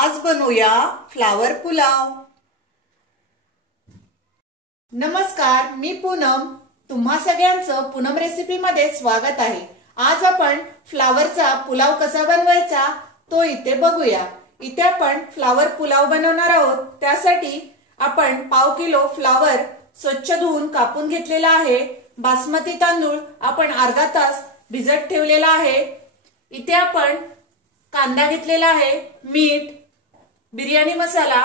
आज बनवूया फ्लावर पुलाव। नमस्कार, मी पूनम। तुम्हा सगळ्यांचं पूनम रेसिपी मध्ये स्वागत आहे। आज आपण फ्लावरचा पुलाव कसा बनवायचा तो इथे बघूया। इथे आपण फ्लावर पुलाव बनवणार आहोत। त्यासाठी आपण पाव किलो फ्लावर स्वच्छ धुवून कापून घेतलेला आहे। बासमती तांदूळ आपण अर्धा तास भिजत ठेवलेला आहे। इथे आपण कांदा घेतलेला आहे, मीठ, बिर्याणी मसाला,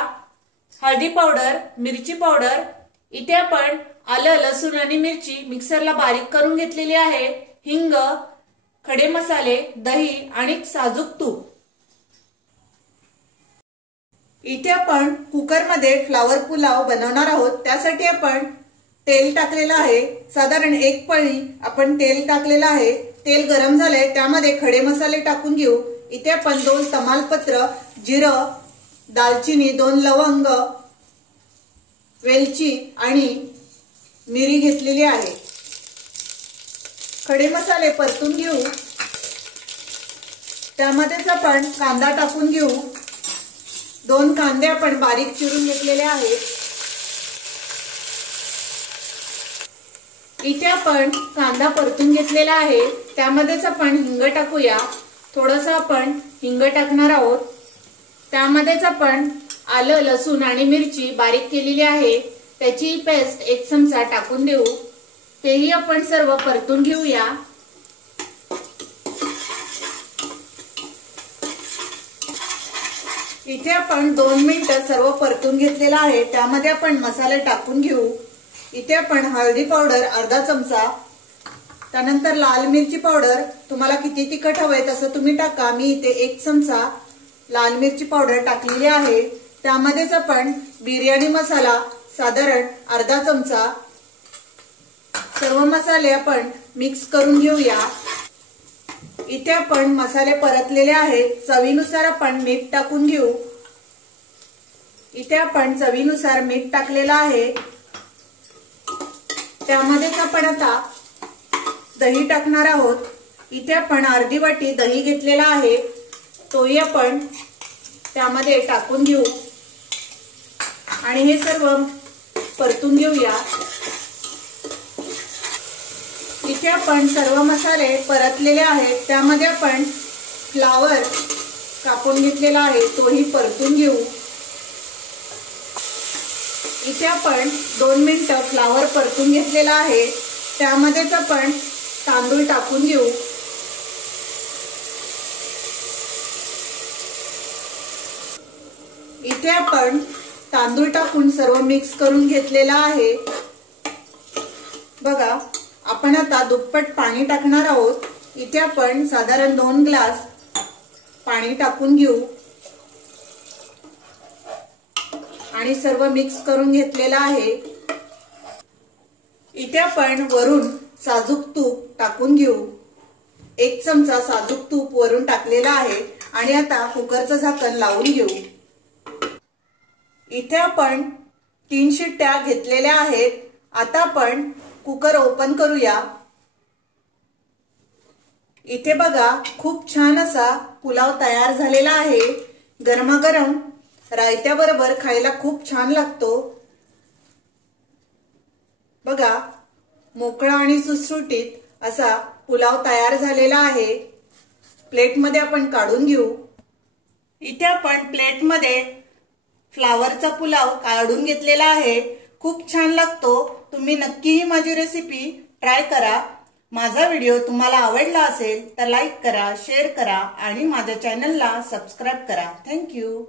हळदी पावडर, मिरची पावडर। इथे आपण आलं, लसूण आणि मिरची मिक्सरला बारीक करून घेतलेली आहे, हिंग, खडे मसाले, दही आणि साजूक तूप। इथे आपण कुकर मध्ये फ्लावर पुलाव बनवणार आहोत। त्यासाठी आपण तेल टाकलेलं आहे, साधारण एक पळी आपण तेल टाकलेलं आहे। तेल गरम झालंय, त्यामध्ये खडे मसाले टाकून घेऊ। इथे आपण 2 तमालपत्र, जिरं, दालचिनी, 2 लवंग, वेलची आणि मिरी घेतलेली आहे। खडे मसाले परतून घेऊ। त्यामध्येच आपण कांदा टाकून घेऊ। 2 कांदे आपण बारीक चिरून घेतलेले आहेत। इथे आपण कांदा परतून घेतलेला आहे, त्यामध्येच आपण हिंग टाकूया। थोडंसं आपण हिंग टाकणार आहोत। त्यामध्येच आपण आलं, लसूण आणि मिरची बारीक केलेली आहे, त्याची पेस्ट 1 चमचा टाकून देऊ। तेही आपण सर्व परतून घेऊया। इथे आपण 2 मिनिटं सर्व परतून घेतलेला आहे। त्यामध्ये आपण मसाले टाकून घेऊ। इथे आपण हळदी पावडर अर्धा चमचा, त्यानंतर लाल मिरची पावडर, तुम्हाला किती तिखट हवंय तसं तुम्ही टाका। मी इथे 1 चमचा लाल मिरची पावडर टाकलेली आहे। त्यामध्येच आपण बिर्याणी मसाला साधारण अर्धा चमचा, सर्व मसाले आपण मिक्स करून घेऊया। इथे आपण मसाले परतलेले आहेत। चवीनुसार आपण मीठ टाकून घेऊ। इथे आपण चवीनुसार मीठ टाकलेलं आहे। त्यामध्येच आपण आता दही टाकणार आहोत। इथे आपण अर्धी वाटी दही घेतलेला आहे, तोही आपण त्यामध्ये टाकून घेऊ आणि हे सर्व परतून घेऊया। इथे आपण सर्व मसाले परतलेले आहेत। त्यामध्ये आपण फ्लावर कापून घेतलेला आहे, तोही परतून घेऊ। इथे आपण 2 मिनिटं फ्लावर परतून घेतलेला आहे। त्यामध्येच आपण तांदूळ टाकून घेऊ। इथे आपण तांदूळ टाकून सर्व मिक्स करून घेतलेला आहे। बघा, आपण आता दुप्पट पाणी टाकणार आहोत। इथे आपण साधारण 2 ग्लास पाणी टाकून घेऊ आणि सर्व मिक्स करून घेतलेला आहे। इथे आपण वरून साजूक तूप टाकून घेऊ। 1 चमचा साजूक तूप वरून टाकलेला आहे आणि आता कुकरचं झाकण लावून घेऊ। इथे आपण 3 शिट्ट्या घेतलेल्या आहेत। आता आपण कुकर ओपन करूया। इथे बघा, खूप छान असा पुलाव तयार झालेला आहे। गरमागरम रायत्याबरोबर खायला खूप छान लागतो। बघा, मोकळा आणि सुटसुटीत असा पुलाव तयार झालेला आहे। प्लेटमध्ये आपण काढून घेऊ। इथे आपण प्लेटमध्ये फ्लावरचा पुलाव काढून घेतलेला आहे। खूप छान लागतो। तुम्ही नक्की ही माझी रेसिपी ट्राय करा। माझा व्हिडिओ तुम्हाला आवडला असेल तर लाईक करा, शेअर करा आणि माझ्या चॅनलला सबस्क्राइब करा। थँक्यू।